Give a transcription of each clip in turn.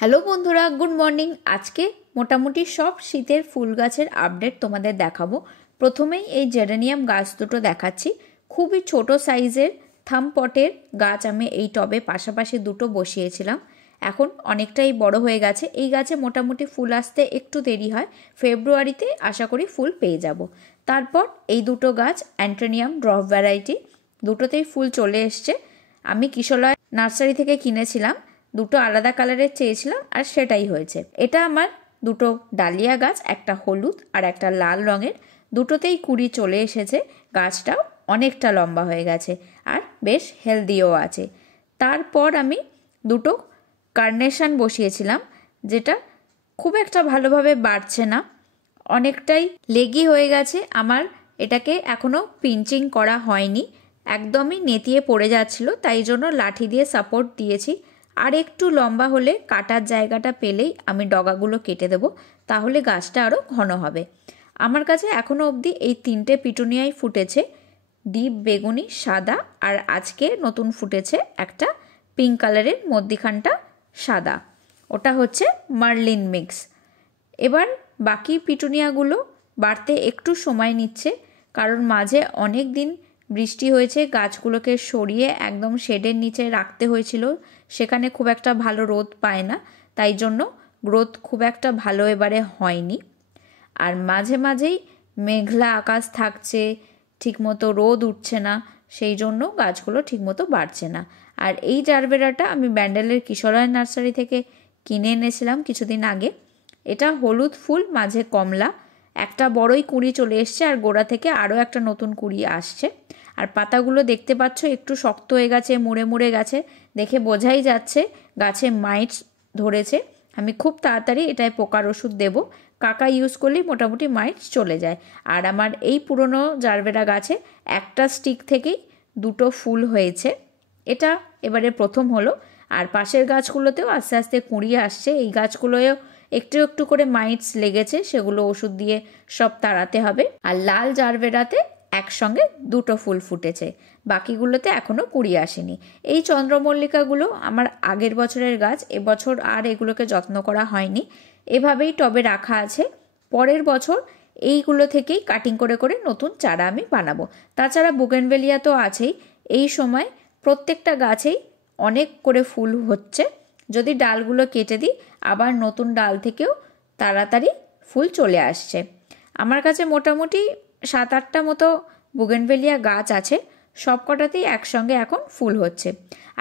Hello বন্ধুরা, good morning. আজকে মোটামুটি সব শীতের ফুল গাছের আপডেট তোমাদের দেখাবো। প্রথমেই এই জেরেনিয়াম গাছ দুটো দেখাচ্ছি। খুবই ছোট সাইজের থাম পটের গাছ আমি এই টবে পাশাপাশি দুটো বসিয়েছিলাম। এখন অনেকটাই বড় হয়ে গেছে। এই গাছে মোটামুটি ফুল আসতে একটু দেরি হয়, ফেব্রুয়ারিতে আশা করি ফুল পেয়ে যাব। তারপর এই দুটো গাছ অ্যান্ট্রেনিয়াম ড্রপ ভ্যারাইটি, দুটোতেই ফুল চলে এসছে। আমি কিশলয় নার্সারি থেকে কিনেছিলাম, দুটো আলাদা কালারের চেয়েছিলাম আর সেটাই হয়েছে। এটা আমার দুটো ডালিয়া গাছ, একটা হলুদ আর একটা লাল রঙের। দুটোতেই কুড়ি চলে এসেছে। গাছটাও অনেকটা লম্বা হয়ে গেছে আর বেশ হেলদিও আছে। তারপর আমি দুটো কার্নেশন বসিয়েছিলাম, যেটা খুব একটা ভালোভাবে বাড়ছে না, অনেকটাই লেগি হয়ে গেছে। আমার এটাকে এখনও পিঞ্চিং করা হয়নি, একদমই নেতিয়ে পড়ে যাচ্ছিল, তাই জন্য লাঠি দিয়ে সাপোর্ট দিয়েছি। আর একটু লম্বা হলে কাটার জায়গাটা পেলেই আমি ডগাগুলো কেটে দেব, তাহলে গাছটা আরও ঘন হবে। আমার কাছে এখনও অবধি এই তিনটে পিটুনিয়াই ফুটেছে, ডিপ বেগুনি, সাদা আর আজকে নতুন ফুটেছে একটা পিঙ্ক কালারের, মধ্যিখানটা সাদা, ওটা হচ্ছে মার্লিন মিক্স। এবার বাকি পিটুনিয়াগুলো বাড়তে একটু সময় নিচ্ছে, কারণ মাঝে অনেক দিন বৃষ্টি হয়েছে, গাছগুলোকে সরিয়ে একদম শেডের নিচে রাখতে হয়েছিল, সেখানে খুব একটা ভালো রোদ পায় না, তাই জন্য গ্রোথ খুব একটা ভালো এবারে হয়নি। আর মাঝে মাঝেই মেঘলা আকাশ থাকছে, ঠিকমতো রোদ উঠছে না, সেই জন্য গাছগুলো ঠিকমতো বাড়ছে না। আর এই জারবেরাটা আমি ব্যান্ডেলের কিশলয় নার্সারি থেকে কিনে এনেছিলাম কিছুদিন আগে। এটা হলুদ ফুল, মাঝে কমলা, একটা বড়ই কুঁড়ি চলে এসছে আর গোড়া থেকে আরও একটা নতুন কুঁড়ি আসছে। আর পাতাগুলো দেখতে পাচ্ছ একটু শক্ত হয়ে গেছে, মুড়ে মুড়ে গেছে, দেখে বোঝাই যাচ্ছে গাছে মাইট ধরেছে। আমি খুব তাড়াতাড়ি এটায় পোকার ওষুধ দেব, কাকা ইউজ করলেই মোটামুটি মাইট চলে যায়। আর আমার এই পুরনো জারবেরা গাছে একটা স্টিক থেকেই দুটো ফুল হয়েছে, এটা এবারে প্রথম হলো। আর পাশের গাছগুলোতেও আস্তে আস্তে কুঁড়ি আসছে। এই গাছগুলোও একটু একটু করে মাইটস লেগেছে, সেগুলো ওষুধ দিয়ে সব তাড়াতে হবে। আর লাল জারবেরাতে একসঙ্গে দুটো ফুল ফুটেছে, বাকিগুলোতে এখনও কুঁড়ি আসেনি। এই চন্দ্রমল্লিকাগুলো আমার আগের বছরের গাছ, এবছর আর এগুলোকে যত্ন করা হয়নি, এভাবেই টবে রাখা আছে। পরের বছর এইগুলো থেকেই কাটিং করে করে নতুন চারা আমি বানাবো। তাছাড়া বুগেনভেলিয়া তো আছেই, এই সময় প্রত্যেকটা গাছেই অনেক করে ফুল হচ্ছে। যদি ডালগুলো কেটে দিই, আবার নতুন ডাল থেকেও তাড়াতাড়ি ফুল চলে আসছে। আমার কাছে মোটামুটি 7-8টা মতো বুগেনভেলিয়া গাছ আছে, সব কটাতেই একসঙ্গে এখন ফুল হচ্ছে।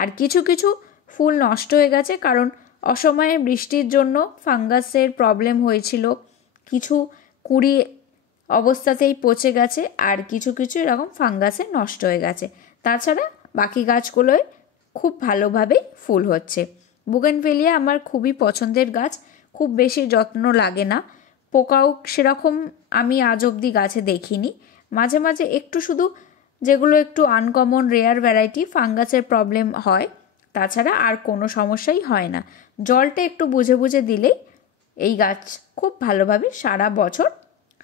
আর কিছু কিছু ফুল নষ্ট হয়ে গেছে, কারণ অসময়ে বৃষ্টির জন্য ফাঙ্গাসের প্রবলেম হয়েছিল, কিছু কুঁড়ি অবস্থাতেই পচে গেছে, আর কিছু কিছু এরকম ফাঙ্গাসে নষ্ট হয়ে গেছে। তাছাড়া বাকি গাছগুলোয় খুব ভালোভাবেই ফুল হচ্ছে। বুগেনভেলিয়া আমার খুবই পছন্দের গাছ, খুব বেশি যত্ন লাগে না, পোকাও সেরকম আমি আজ অবধি গাছে দেখিনি। মাঝে মাঝে একটু শুধু যেগুলো একটু আনকমন রেয়ার ভ্যারাইটি ফাঙ্গাসের প্রবলেম হয়, তাছাড়া আর কোনো সমস্যাই হয় না। জলটা একটু বুঝে বুঝে দিলেই এই গাছ খুব ভালোভাবে সারা বছর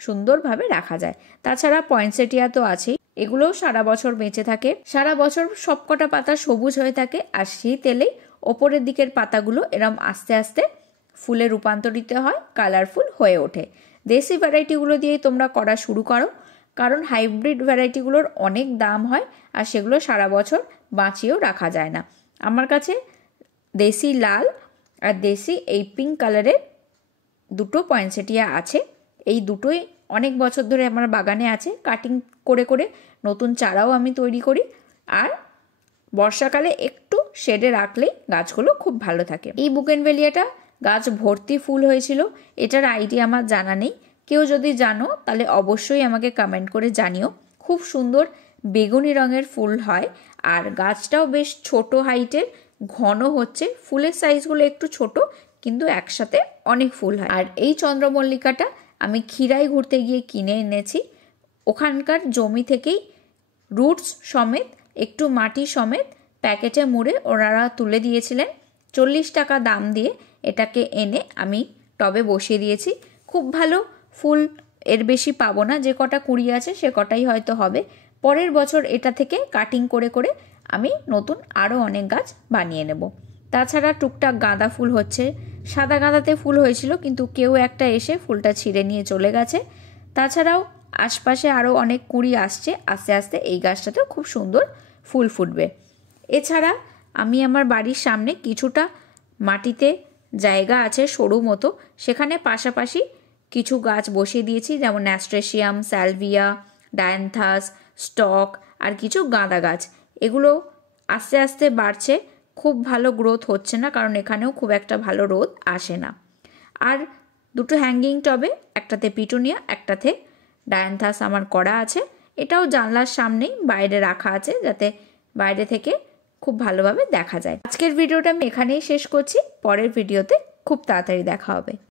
সুন্দরভাবে রাখা যায়। তাছাড়া পয়েন্সেটিয়া তো আছেই, এগুলোও সারা বছর বেঁচে থাকে, সারা বছর সবকটা পাতা সবুজ হয়ে থাকে। আর শীত এলেই ওপরের দিকের পাতাগুলো এরম আস্তে আস্তে ফুলে রূপান্তরিত হয়, কালারফুল হয়ে ওঠে। দেশি ভ্যারাইটিগুলো দিয়েই তোমরা করা শুরু করো, কারণ হাইব্রিড ভ্যারাইটিগুলোর অনেক দাম হয় আর সেগুলো সারা বছর বাঁচিয়েও রাখা যায় না। আমার কাছে দেশি লাল আর দেশি এই পিঙ্ক কালারের দুটো পয়েন্সেটিয়া আছে, এই দুটোই অনেক বছর ধরে আমার বাগানে আছে। কাটিং করে করে নতুন চারাও আমি তৈরি করি, আর বর্ষাকালে একটু শেডে রাখলেই গাছগুলো খুব ভালো থাকে। এই বুগেনভেলিয়াটা গাছ ভর্তি ফুল হয়েছিল, এটার আইডিয়া আমার জানা নেই, কেউ যদি জানো তাহলে অবশ্যই আমাকে কমেন্ট করে জানিও। খুব সুন্দর বেগুনি রঙের ফুল হয়, আর গাছটাও বেশ ছোট হাইটের, ঘন হচ্ছে, ফুলের সাইজগুলো একটু ছোট কিন্তু একসাথে অনেক ফুল হয়। আর এই চন্দ্রমল্লিকাটা আমি ক্ষীরাই ঘুরতে গিয়ে কিনে এনেছি, ওখানকার জমি থেকেই রুটস সমেত একটু মাটি সমেত প্যাকেটে মুড়ে ওনারা তুলে দিয়েছিলেন। 40 টাকা দাম দিয়ে এটাকে এনে আমি টবে বসিয়ে দিয়েছি। খুব ভালো ফুল এর বেশি পাবো না, যে কটা কুঁড়ি আছে সে কটাই হয়তো হবে। পরের বছর এটা থেকে কাটিং করে করে আমি নতুন আরও অনেক গাছ বানিয়ে নেব। তাছাড়া টুকটাক গাঁদা ফুল হচ্ছে। সাদা গাঁদাতে ফুল হয়েছিল, কিন্তু কেউ একটা এসে ফুলটা ছিঁড়ে নিয়ে চলে গেছে। তাছাড়াও আশপাশে আরও অনেক কুঁড়ি আসছে। আস্তে আস্তে এই গাছটাতেও খুব সুন্দর ফুল ফুটবে। এছাড়া আমি আমার বাড়ির সামনে কিছুটা মাটিতে জায়গা আছে সরু মতো, সেখানে পাশাপাশি কিছু গাছ বসিয়ে দিয়েছি, যেমন ন্যাস্ট্রেশিয়াম, স্যালভিয়া, ডায়ান্থাস, স্টক আর কিছু গাঁদা গাছ। এগুলো আস্তে আস্তে বাড়ছে, খুব ভালো গ্রোথ হচ্ছে না, কারণ এখানেও খুব একটা ভালো রোদ আসে না। আর দুটো হ্যাঙ্গিং টবে, একটাতে পিটুনিয়া, একটাতে ডায়ান্থাস আমার করা আছে। এটাও জানলার সামনেই বাইরে রাখা আছে, যাতে বাইরে থেকে খুব ভালোভাবে দেখা যায়। আজকের ভিডিওটা আমি এখানেই শেষ করছি। পরের ভিডিওতে খুব তাড়াতাড়ি দেখা হবে।